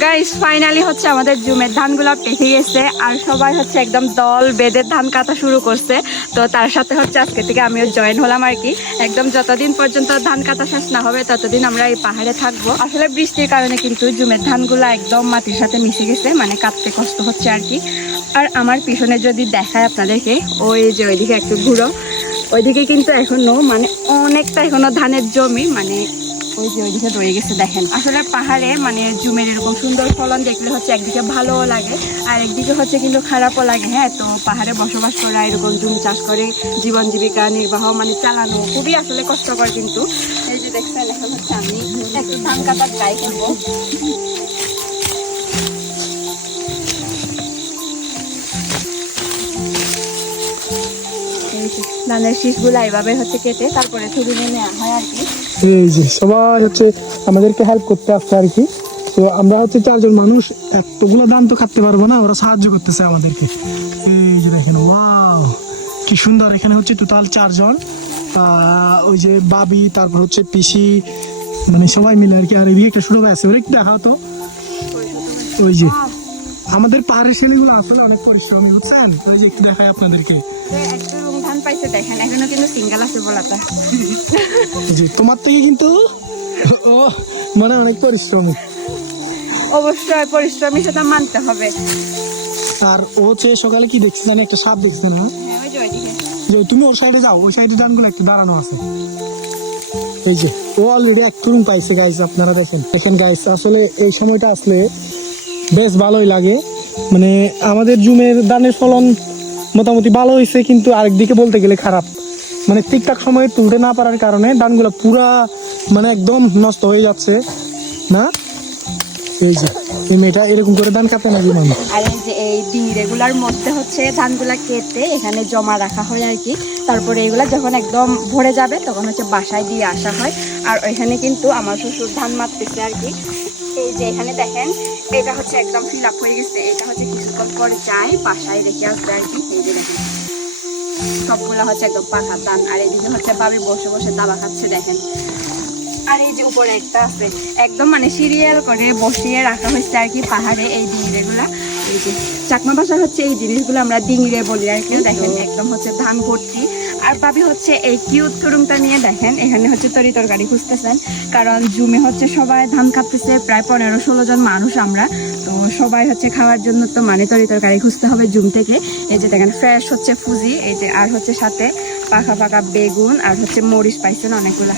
Guys finally হচ্ছে আমাদের জুমের ধানগুলো পেকে গেছে আর সবাই হচ্ছে একদম দল বেদের ধান কাটা শুরু করছে। তো তার সাথে হচ্ছে আজকে থেকে আমিও জয়েন হলাম আর কি। একদম যতদিন পর্যন্ত ধান কাটা শেষ না হবে, ততদিন আমরা এই পাহাড়ে থাকব। আসলে বৃষ্টির কারণে কিন্তু জুমের ধানগুলো একদম মাটির সাথে মিশে গেছে মানে কাটতে কষ্ট হচ্ছে আর কি। আর আমার পিছনে যদি দেখায় আপনাদেরকে, ওই যে ওইদিকে একটু ঘুরো। ওইদিকে কিন্তু এখনও মানে অনেকটা এখনও ধানের জমি মানে ওই যে ওইদিকে রয়ে গেছে দেখেন। আসলে পাহাড়ে মানে জুমের এরকম সুন্দর ফলন দেখলে হচ্ছে একদিকে ভালোও লাগে, আর একদিকে হচ্ছে কিন্তু খারাপও লাগে হ্যাঁ? তো পাহাড়ে বসবাস করা, এরকম জুম চাষ করে জীবন জীবিকা নির্বাহ মানে চালানো খুবই আসলে কষ্টকর কিন্তু। এই যে দেখছেন, এখন হচ্ছে আমি একটু ধান কাটার ট্রাই করব। ধানের শীষগুলো এইভাবে হচ্ছে কেটে তারপরে নিয়ে নেওয়া হয় আর কি। এই যে সবাই হচ্ছে আমাদেরকে হেল্প করতে আসছে আর কি। তো আমরা হচ্ছে চারজন মানুষ এতগুলো দাম তো খাটতে পারব না ওরা সাহায্য করতেছে আমাদেরকে। এই যে দেখেন ওয়াও কি সুন্দর। এখানে হচ্ছে টোটাল চারজন। ওই যে বাবি তারপর হচ্ছে পিসি মানে সবাই মিলে আর কি। আর এদিকে একটা শুরু আছে ওরা দেখা তো ওই যে আমাদের পাহাড়ের ছেলেগুলো আসলে অনেক পরিশ্রমী বুঝছেন? ওই যে একটু দেখায় আপনাদেরকে। পাইছে দেখেন এখনও কিন্তু সিঙ্গেল আছে বলাটা যে তোমার থেকে কিন্তু ও মানে অনেক পরিশ্রমী। অবশ্যই পরিশ্রমী সেটা মানতে হবে। আর ও হচ্ছে সকালে কি দেখছি জানি একটা সাপ দেখছি না হ্যাঁ যে তুমি ওর সাইডে যাও ওই সাইডে ডানগুলো একটু দাঁড়ানো আছে। এই যে ও অলরেডি এক তুরুম পাইছে গাইস আপনারা দেখেন। দেখেন গাইস আসলে এই সময়টা আসলে বেশ ভালোই লাগে। মানে আমাদের জুমের ধানের ফলন মোটামুটি ভালো হয়েছে, কিন্তু আরেকদিকে বলতে গেলে খারাপ। মানে ঠিকঠাক সময়ে তুলতে না পারার কারণে ধানগুলো পুরা মানে একদম নষ্ট হয়ে যাচ্ছে। না? এই যে, এই মেয়েটা এরকম করে ধান কাটে নাকি মানুষ আর এই যে এই ডিঙিরেগুলার মধ্যে হচ্ছে ধানগুলা কেটে এখানে জমা রাখা হয় আর কি। তারপরে এগুলা যখন একদম ভরে যাবে, তখন হচ্ছে বাসায় দিয়ে আসা হয়। আর ওইখানে কিন্তু আমার শ্বশুর ধান মারতেছে আর কি। এই যে এখানে দেখেন, এটা হচ্ছে একদম ফিল আপ হয়ে গেছে। এটা হচ্ছে কিছুক্ষণ পরে যায় বাসায় রেখে আসবে আর কি এই যে সবগুলা হচ্ছে একদম পাকা টান আর এইদিকে হচ্ছে বাবি বসে বসে দাবা খাচ্ছে, দেখেন। আর এই যে উপরে একটা আছে, একদম মানে সিরিয়াল করে বসিয়ে রাখা হয়েছে আর কি পাহাড়ে এই ডিঙিরেগুলা এই যে চাকমা বাসার হচ্ছে এই জিনিসগুলো আমরা ডিঙিরে বলি আর কি, দেখেন, একদম হচ্ছে ধান ভর্তি। আর ভাবি হচ্ছে এই কিউট তুরুমটা নিয়ে দেখেন, এখানে হচ্ছে তরি তরকারি খুঁজতেছেন। কারণ জুমে হচ্ছে সবাই ধান কাটতেছে, প্রায় পনেরো ষোলো জন মানুষ আমরা। তো সবাই হচ্ছে খাওয়ার জন্য তো মানে তরি তরকারি খুঁজতে হবে জুম থেকে। এই যে দেখেন ফ্রেশ হচ্ছে ফুজি, এই যে আর হচ্ছে সাথে পাকা পাকা বেগুন আর হচ্ছে মরিচ পাইছেন অনেকগুলো।